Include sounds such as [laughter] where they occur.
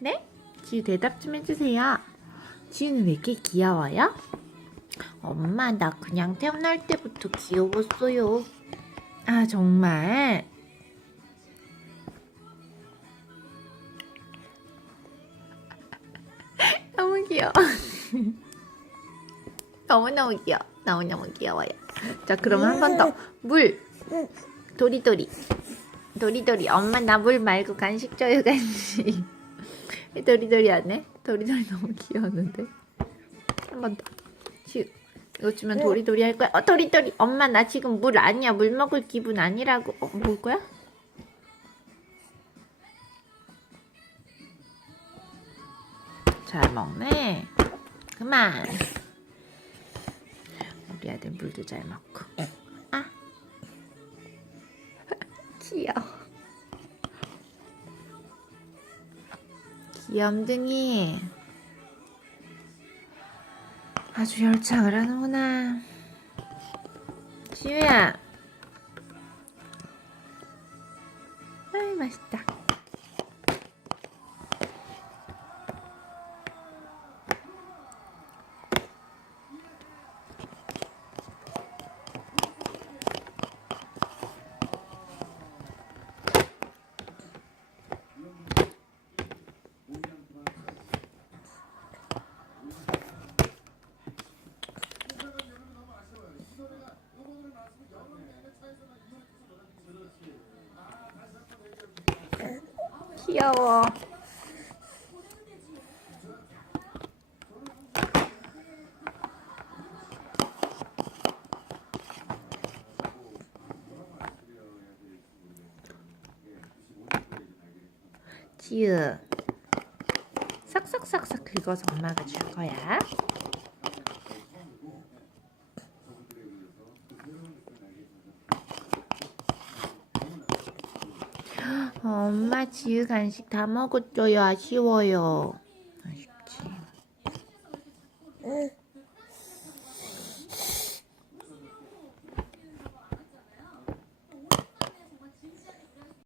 네? 지우 대답 좀 해주세요. 지우는 왜 이렇게 귀여워요? 엄마, 나 그냥 태어날 때부터 귀여웠어요. 아, 정말? [laughs] 너무 귀여워. [laughs] 너무너무 귀여워. 너무너무 귀여워요. 자, 그럼 한 번 더. 물. 도리도리. 도리도리. 엄마 나 물 말고 간식 줘요, 간식. [laughs] 왜 도리도리 안 해? 도리도리 [laughs] 너무 귀여웠는데. 한 번 더. 지우. 이거 주면 도리도리 할 거야. 어, 도리도리. 엄마 나 지금 물 아니야. 물 먹을 기분 아니라고. 어, 뭘 거야? 잘 먹네. 그만. 우리 아들 물도 잘 먹고. 아. [laughs] 귀여워. 염둥이. 아주 열창을 하는구나. 지우야. 아이, 맛있다. 귀여워. 지우. 싹싹싹싹 긁어서 엄마가 줄 거야. 엄마 지우 간식 다 먹었어요. 아쉬워요. 아쉽지.